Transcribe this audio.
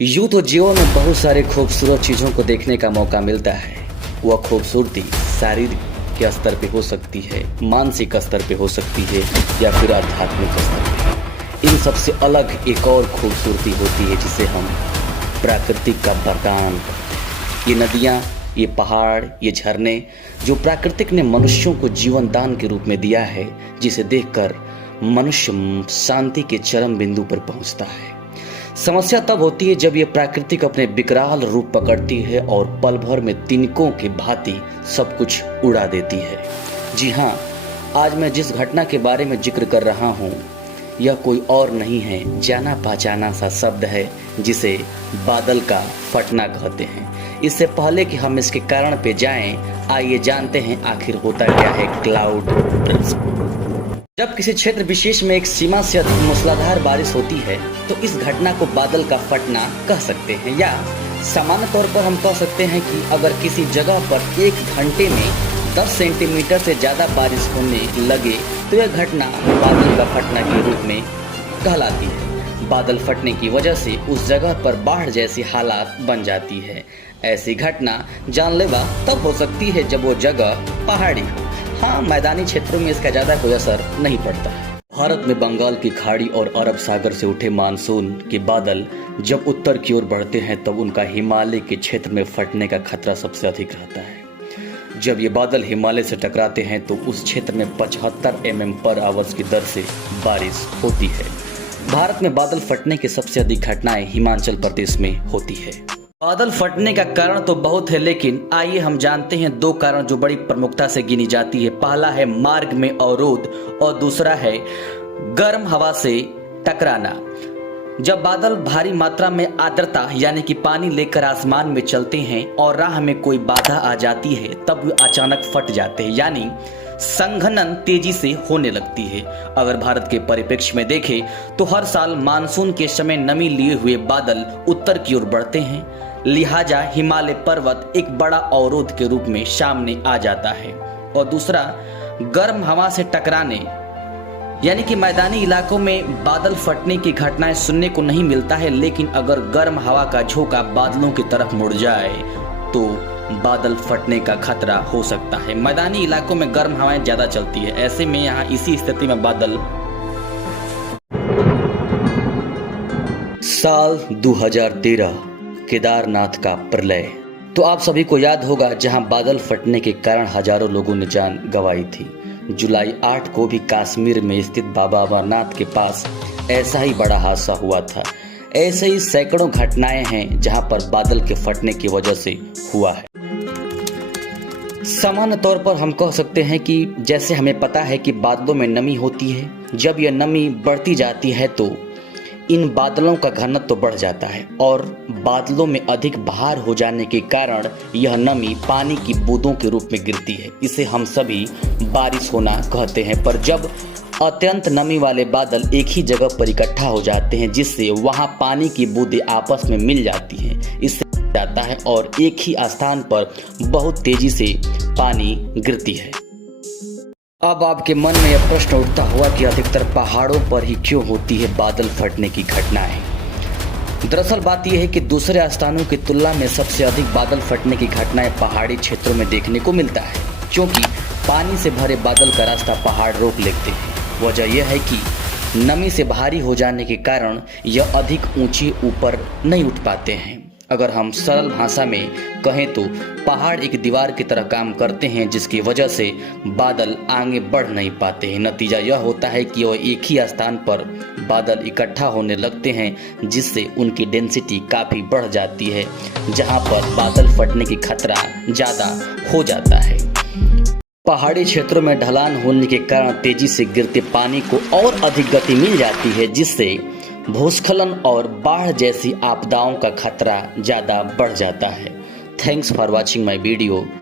यूं तो जीवन में बहुत सारे खूबसूरत चीज़ों को देखने का मौका मिलता है। वह खूबसूरती शारीरिक के स्तर पे हो सकती है, मानसिक स्तर पे हो सकती है या फिर आध्यात्मिक स्तर पे। इन सबसे अलग एक और खूबसूरती होती है जिसे हम प्राकृतिक का वरदान कहते हैं। ये नदियाँ, ये पहाड़, ये झरने जो प्राकृतिक ने मनुष्यों को जीवन दान के रूप में दिया है, जिसे देखकर मनुष्य शांति के चरम बिंदु पर पहुंचता है। समस्या तब होती है जब ये प्राकृतिक अपने विकराल रूप पकड़ती है और पल भर में तिनकों की भांति सब कुछ उड़ा देती है। जी हाँ, आज मैं जिस घटना के बारे में जिक्र कर रहा हूँ यह कोई और नहीं है, जाना पहचाना सा शब्द है जिसे बादल का फटना कहते हैं। इससे पहले कि हम इसके कारण पे जाएं, आइए जानते हैं आखिर होता क्या है क्लाउड बर्स्ट। जब किसी क्षेत्र विशेष में एक सीमा से अधिक मूसलाधार बारिश होती है तो इस घटना को बादल का फटना कह सकते हैं, या सामान्य तौर पर हम कह सकते हैं कि अगर किसी जगह पर एक घंटे में 10 सेंटीमीटर से ज़्यादा बारिश होने लगे तो यह घटना बादल का फटना के रूप में कहलाती है। बादल फटने की वजह से उस जगह पर बाढ़ जैसी हालात बन जाती है। ऐसी घटना जानलेवा तब हो सकती है जब वो जगह पहाड़ी हो। हाँ, मैदानी क्षेत्रों में इसका ज़्यादा कोई असर नहीं पड़ता है। भारत में बंगाल की खाड़ी और अरब सागर से उठे मानसून के बादल जब उत्तर की ओर बढ़ते हैं तब उनका हिमालय के क्षेत्र में फटने का खतरा सबसे अधिक रहता है। जब ये बादल हिमालय से टकराते हैं तो उस क्षेत्र में 75 mm पर आवर्स की दर से बारिश होती है। भारत में बादल फटने की सबसे अधिक घटनाएं हिमाचल प्रदेश में होती है। बादल फटने का कारण तो बहुत है, लेकिन आइए हम जानते हैं दो कारण जो बड़ी प्रमुखता से गिनी जाती है। पहला है मार्ग में अवरोध और दूसरा है गर्म हवा से टकराना। जब बादल भारी मात्रा में आर्द्रता यानी कि पानी लेकर आसमान में चलते हैं और राह में कोई बाधा आ जाती है तब वे अचानक फट जाते हैं, यानी संघनन तेजी से होने लगती है। अगर भारत के परिप्रेक्ष्य में देखें तो हर साल मानसून के समय नमी लिए हुए बादल उत्तर की ओर बढ़ते हैं, लिहाजा हिमालय पर्वत एक बड़ा अवरोध के रूप में सामने आ जाता है। और दूसरा गर्म हवा से टकराने, यानी कि मैदानी इलाकों में बादल फटने की घटनाएं सुनने को नहीं मिलता है, लेकिन अगर गर्म हवा का झोंका बादलों की तरफ मुड़ जाए तो बादल फटने का खतरा हो सकता है। मैदानी इलाकों में गर्म हवाएं ज्यादा चलती है, ऐसे में यहाँ इसी स्थिति में बादल साल 2013 केदारनाथ का प्रलय तो आप सभी को याद होगा, जहां बादल फटने के कारण हजारों लोगों ने जान गंवाई थी। जुलाई 8 को भी कश्मीर में स्थित बाबा अमरनाथ के पास ऐसा ही बड़ा हादसा हुआ था। ऐसे ही सैकड़ों घटनाएं हैं जहां पर बादल के फटने की वजह से हुआ है। सामान्य तौर पर हम कह सकते हैं कि जैसे हमें पता है कि बादलों में नमी होती है, जब यह नमी बढ़ती जाती है तो इन बादलों का घनत्व तो बढ़ जाता है और बादलों में अधिक भार हो जाने के कारण यह नमी पानी की बूंदों के रूप में गिरती है। इसे हम सभी बारिश होना कहते हैं। पर जब अत्यंत नमी वाले बादल एक ही जगह पर इकट्ठा हो जाते हैं जिससे वहां पानी की बूंदें आपस में मिल जाती हैं, इससे जाता है और एक ही स्थान पर बहुत तेजी से पानी गिरती है। अब आपके मन में यह प्रश्न उठता हुआ कि अधिकतर पहाड़ों पर ही क्यों होती है बादल फटने की घटनाएं। दरअसल बात यह है कि दूसरे स्थानों की तुलना में सबसे अधिक बादल फटने की घटनाएं पहाड़ी क्षेत्रों में देखने को मिलता है, क्योंकि पानी से भरे बादल का रास्ता पहाड़ रोक लेते हैं। वजह यह है कि नमी से भारी हो जाने के कारण यह अधिक ऊंचे ऊपर नहीं उठ पाते हैं। अगर हम सरल भाषा में कहें तो पहाड़ एक दीवार की तरह काम करते हैं, जिसकी वजह से बादल आगे बढ़ नहीं पाते हैं। नतीजा यह होता है कि वह एक ही स्थान पर बादल इकट्ठा होने लगते हैं, जिससे उनकी डेंसिटी काफ़ी बढ़ जाती है, जहां पर बादल फटने की खतरा ज़्यादा हो जाता है। पहाड़ी क्षेत्रों में ढलान होने के कारण तेजी से गिरते पानी को और अधिक गति मिल जाती है, जिससे भूस्खलन और बाढ़ जैसी आपदाओं का खतरा ज़्यादा बढ़ जाता है। Thanks for watching my video.